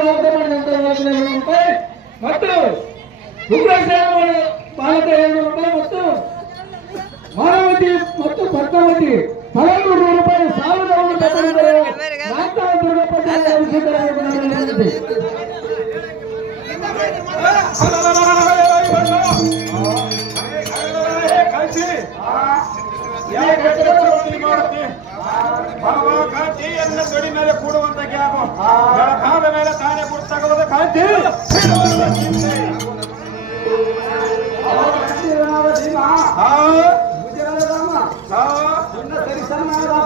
ವಾದ ಮಾಡಿದಂತಹ ರೂಪಾಯಿ ಮತ್ತು ಉಗ್ರಸೇನ ಬಾಲಕ 200 ರೂಪಾಯಿ ಮತ್ತು ಮಾನವತಿ ಮತ್ತು ಪದ್ಮಾವತಿ 1,200 ರೂಪಾಯಿ ಸಾವಿರವನ್ನು ತಗೊಂಡಿದ್ದಾರೆ. ಎಲ್ಲ ಗಡಿ ಮೇಲೆ ಕೂಡುವಂತ ಗ್ಯಾಪು ಬೆಳಕಾದ ಮೇಲೆ ತಾನೇ ಕೊಟ್ಟು ತಗೊಳ್ಳೋದು ಕಾಂತಿ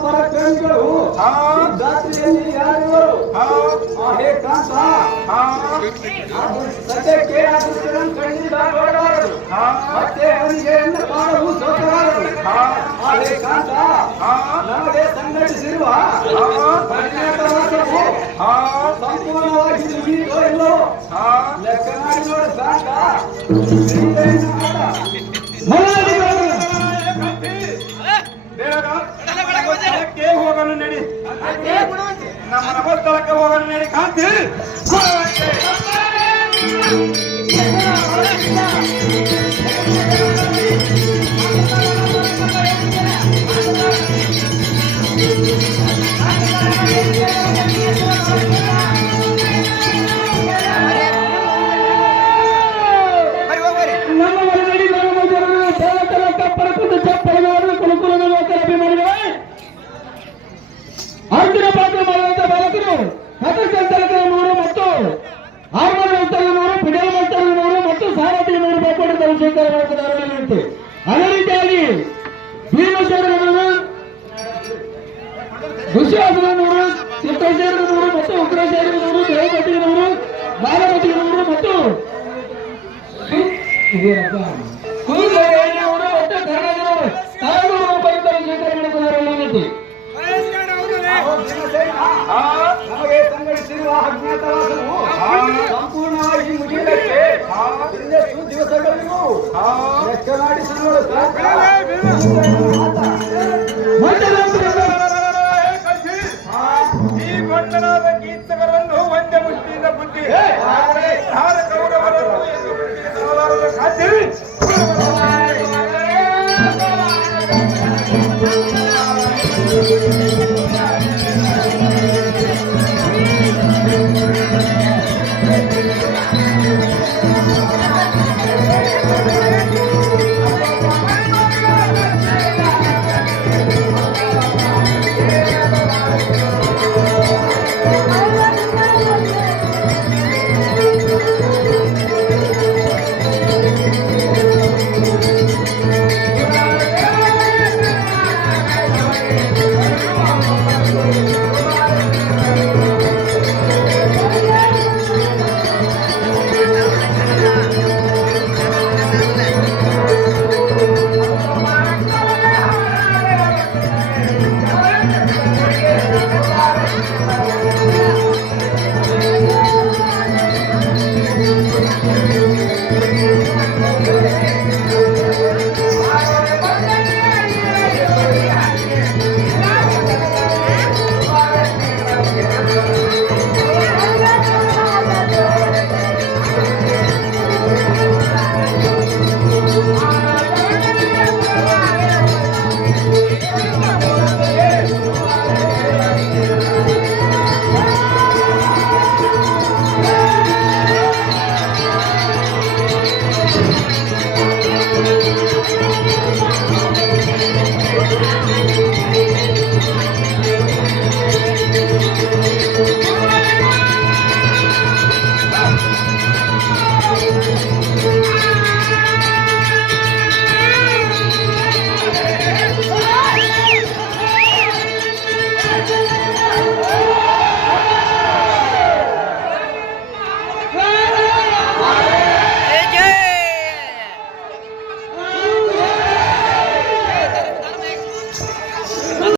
ಪರಾಕ್ರಮಿಗಳು ಜಾತ್ರೆಯಲ್ಲಿ ಯಾರಿವರು ಹೇ ಕಾಂತ ಸದ್ಯಕ್ಕೆ ಕಂಡಿದ್ದಾಗಬಾರದು ಮತ್ತೆ ಅವನಿಗೆ ಕಾಣವು ಸೋತಬಾರದು. ಹೇ ಕಾಂತ ನಮಗೆ ಸಂಘಟಿಸಿರುವ ಸಂಪೂರ್ಣವಾಗಿ ಮುಗಿಯಿತೋ ಇಲ್ಲೋ ಲೆಕ್ಕ ಮಾಡಿ ನೋಡಿ ಸಾಕ. ಹೋಗಲು ನಡಿ, ನಮ್ಮ ನವಸ್ಥಳಕ್ಕೆ ಹೋಗಲು ನಡಿ ಕಾಂತಿ. ಅರ್ಜುನ ಪಾತ್ರ ಮಾಡುವಂತ ಬಾಲಕರು ಹತಸಂತರಕರ 100 ಮತ್ತು ಆರ್ಮರ್ ಮಸ್ತಕ 100 ಪಿಡಲ್ ಮಸ್ತಕ 100 ಮತ್ತು ಸಾರಥಿ 100 ಬೇಕೊಟ್ಟು ಶೇಖರ ಬಳಕೆದಾರರಲ್ಲಿ. ಅದೇ ರೀತಿಯಾಗಿ ಭೀಮಶೇರನವರು ದುಶ್ಯಾಸನವರು ಚಿತ್ತಶೇರನವರು ಮತ್ತು ಉಗ್ರಶೇರನವರು ದೇವಪಟ್ಟಿನವರು ಬಾಲಪಟ್ಟಿನವರು ಮತ್ತು ಸೂರ್ಯವರು ಮತ್ತು ಕರ್ಣನವರು 1,200 ರೂಪಾಯಿ ಶೇಖರ ಬಳಕೆದಾರರಲ್ಲಿ. ನಮಗೆ ಸಂಘಟಿಸಿರುವ ಅಜ್ಞಾತವಾಸವು ಸಂಪೂರ್ಣವಾಗಿ ಮುಗಿಯಲಿಕ್ಕೆ ಇನ್ನೆಷ್ಟು ದಿವಸಗಳಿಗೂ ಲೆಕ್ಕ ಮಾಡಿಸಿ ಈ ಬಣ್ಣನಾದ ಗೀತಕರನ್ನು ಒಂದೇ ಮುಷ್ಟಿಯಿಂದ ಬುದ್ಧಿ ಕೌರವರನ್ನು ಸಾಧ್ಯ